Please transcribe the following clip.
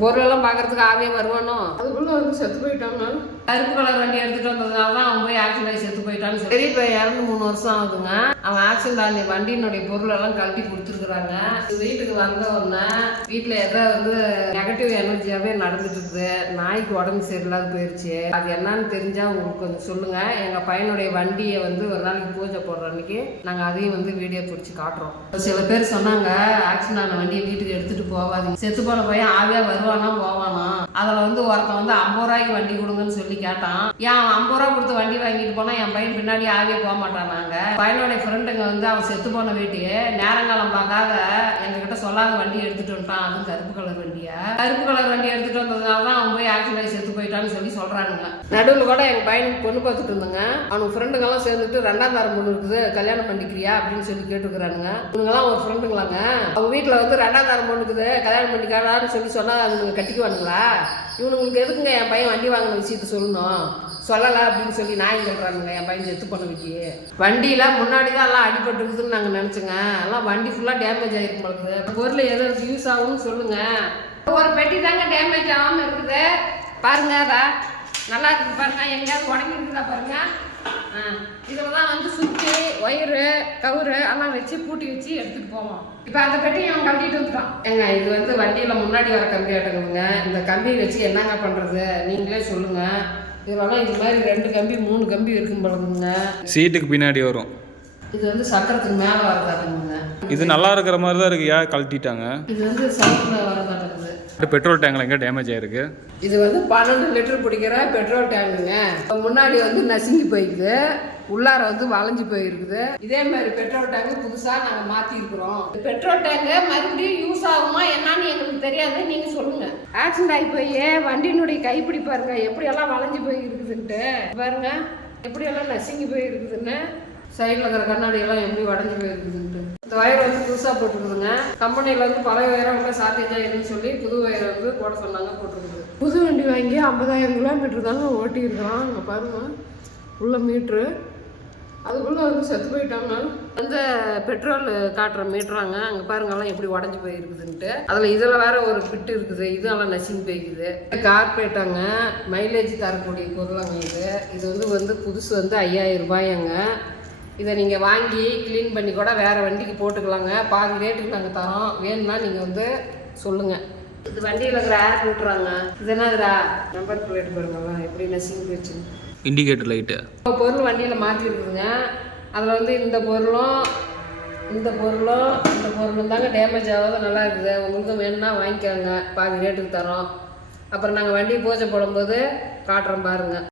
பொருளெல்லாம் பார்க்கறதுக்கு ஆவியே வருவானோ? அதுக்குள்ள வந்து செத்து போயிட்டாங்க கருப்பு கலர் வண்டி எடுத்துட்டு வந்ததுனால தான் அவன் போய் ஆக்சிடென்ட் ஆகி செத்து போயிட்டான்னு பெரிய பையன் இறந்து மூணு வருஷம் ஆகுதுங்க. அவன் ஆக்சிடென்ட் ஆகி வண்டியினுடைய பொருள் எல்லாம் கழட்டி கொடுத்துருக்குறாங்க. வீட்டுக்கு வந்த உடனே வீட்டில் ஏதோ வந்து நெகட்டிவ் எனர்ஜியாகவே நடந்துட்டு இருக்குது நாய்க்கு உடம்பு சரியில்லாத போயிடுச்சு அது என்னன்னு தெரிஞ்சா உங்களுக்கு கொஞ்சம் சொல்லுங்க. எங்க பையனுடைய வண்டியை வந்து ஒரு நாளைக்கு பூஜை போடுற அன்னைக்கு நாங்க அதையும் வந்து வீடியோ பிடிச்சி காட்டுறோம். சில பேர் சொன்னாங்க ஆக்சிடென்ட் ஆன வண்டியை வீட்டுக்கு எடுத்துட்டு போகாதீங்க. செத்து போன பையன் ஆவியா வருவானா போவானா? அதில் வந்து ஒருத்தன் வந்து ஐம்பது ரூபாய்க்கு வண்டி கொடுங்கன்னு சொல்லி கேட்டான். ஏன் அவன் ஐம்பது ரூபா கொடுத்து வண்டி வாங்கிட்டு போனால் என் பையன் பின்னாடி ஆவியே போக மாட்டான் நாங்கள் பையனுடைய ஃப்ரெண்டுங்க வந்து அவன் செத்து போன வீட்டையே நேரங்காலம் பார்க்காத எங்ககிட்ட சொல்லாத வண்டி எடுத்துகிட்டு வந்துட்டான். அதுவும் கருப்பு கலர் வண்டியை? கருப்பு கலர் வண்டி எடுத்துகிட்டு வந்ததுனால ஆக்சிடென்ட் செத்து போயிட்டான்னு சொல்லி சொல்கிறானுங்க நடுவில் கூட எங்கள் பையனுக்கு பொண்ணு பார்த்துட்டு இருந்தேங்க. அவனுக்கு ஃப்ரெண்டுங்கெல்லாம் சேர்ந்துட்டு ரெண்டாம் தாரம் பொண்ணு இருக்குது கல்யாணம் பண்ணிக்கிறியா அப்படின்னு சொல்லி கேட்டுக்கிறானுங்க. இவங்கெல்லாம் ஒரு ஃப்ரெண்டுங்களாங்க அவங்க வீட்டில் வந்து ரெண்டாம் தாரம் பொண்ணு இருக்குது கல்யாணம் பண்ணிக்காடான்னு சொல்லி சொன்னால் அதுங்க கட்டிக்குவானுங்களா? இவனுங்களுக்கு எதுக்குங்க என் பையன் வண்டி வாங்கின விஷயத்த சொல்லணும்? சொல்லலை அப்படின்னு சொல்லி நாய் சொல்கிறானுங்க என் பையன் செத்து பண்ண வண்டி வண்டியில் முன்னாடி தான் எல்லாம் அடிபட்டுருக்குதுன்னு நாங்கள் நினச்சோங்க. எல்லாம் வண்டி ஃபுல்லாக டேமேஜ் ஆகிருக்கு பொழுது பொருள் எது யூஸ் ஆகும்னு சொல்லுங்கள் ஒரு பெட்டி ஆகாமல் இருக்குது? பாருங்க அதா நல்லா இருக்குது பாருங்க. எங்கேயாவது உடஞ்சி இருக்குதா பாருங்க? இதில் தான் வந்து சுற்றி ஒயரு கவுரு எல்லாம் வச்சு பூட்டி வச்சு எடுத்துகிட்டு போவோம். இப்போ அந்த பெட்டி அவன் கட்டிட்டு வந்துட்டான். ஏங்க இது வந்து வண்டியில் முன்னாடி வர கம்பி ஆட்டணுங்க இந்த கம்பி வச்சு என்னங்க பண்ணுறது நீங்களே சொல்லுங்கள் இதெல்லாம் இது மாதிரி ரெண்டு கம்பி மூணு கம்பி இருக்கும் பொழுதுங்க சீட்டுக்கு பின்னாடி வரும். இது வந்து சக்கரத்துக்கு மேலே வரதாட்டுங்க இது நல்லா இருக்கிற மாதிரி தான் இருக்கு. ஏன் கழட்டிட்டாங்க? இது வந்து சைக்கிளில் வரதாட்டுங்குது பெட்ரோல் டேங்கில் எங்கே டேமேஜ் ஆயிருக்கு? இது வந்து பன்னெண்டு லிட்டர் பிடிக்கிற பெட்ரோல் டேங்குங்க. முன்னாடி வந்து நசுங்கி போயிருக்குது உள்ளார வந்து வளைஞ்சு போயிருக்குது. இதே மாதிரி பெட்ரோல் டேங்கு புதுசாக நாங்கள் மாற்றிருக்கிறோம் பெட்ரோல் டேங்கு மறுபடியும் யூஸ் ஆகுமா என்னன்னு எங்களுக்கு தெரியாது. நீங்கள் சொல்லுங்கள் ஆக்சிடென்ட் ஆகி போய் வண்டியினுடைய கைப்பிடி பாருங்க. எப்படியெல்லாம் வளைஞ்சு போய் இருக்குதுன்ட்டு பாருங்க எப்படியெல்லாம் நசுங்கி போயிருக்குதுன்னு. சைடில் இருக்கிற கண்ணாடி எல்லாம் எப்படி உடஞ்சி போயிருக்குதுன்ட்டு. இந்த ஒயர் வந்து புதுசாக போட்டுருக்குதுங்க. கம்பெனியில் வந்து பழைய வயரம் வந்து ஷார்ட்டேஜ் சொல்லி புது ஒயர் வந்து போட சொன்னாங்க போட்டுருக்குது. புது வண்டி வாங்கி ஐம்பதாயிரம் கிலோமீட்டர் தாங்க ஓட்டியிருக்கான். அங்கே பாருங்க. உள்ள மீட்ரு அதுக்குள்ளே வந்து செத்து போயிட்டாங்க. அந்த பெட்ரோல் காட்டுற மீட்டுறாங்க அங்கே பாருங்கெல்லாம் எப்படி உடஞ்சி போயிருக்குதுன்ட்டு. அதில் இதில் வேற ஒரு ஃபிட் இருக்குது. இதெல்லாம் நசிங்கி போயிருக்குது. கார்பரேட்டாங்க மைலேஜ் தரக்கூடிய பொருளாங்க இது. இது வந்து வந்து புதுசு வந்து ஐயாயிரம் ரூபாயாங்க. இதை நீங்கள் வாங்கி க்ளீன் பண்ணி கூட வேறு வண்டிக்கு போட்டுக்கலாங்க. பாதி ரேட்டுக்கு நாங்கள் தரோம். வேணும்னா நீங்கள் வந்து சொல்லுங்கள் இது வண்டியில் இருக்கிற ஏர் ஃபில்ட்ராங்க இது என்னதுடா நம்பர் பிளேட் பாருங்கலாம் எப்படி நசிங்கி போயிடுச்சு இண்டிகேட்டர் லைட்டு இப்போ பொருள் வண்டியில் மாற்றிருக்குதுங்க அதில் வந்து இந்த பொருளும் இந்த பொருளும் இந்த பொருளும் தாங்க டேமேஜ் ஆகாத நல்லா இருக்குது. உங்களுக்கும் வேணும்னா வாங்கிக்கோங்க. பாதி ரேட்டுக்கு தரோம். அப்புறம் நாங்கள் வண்டி பூஜை போடும்போது காட்டுறோம் பாருங்கள்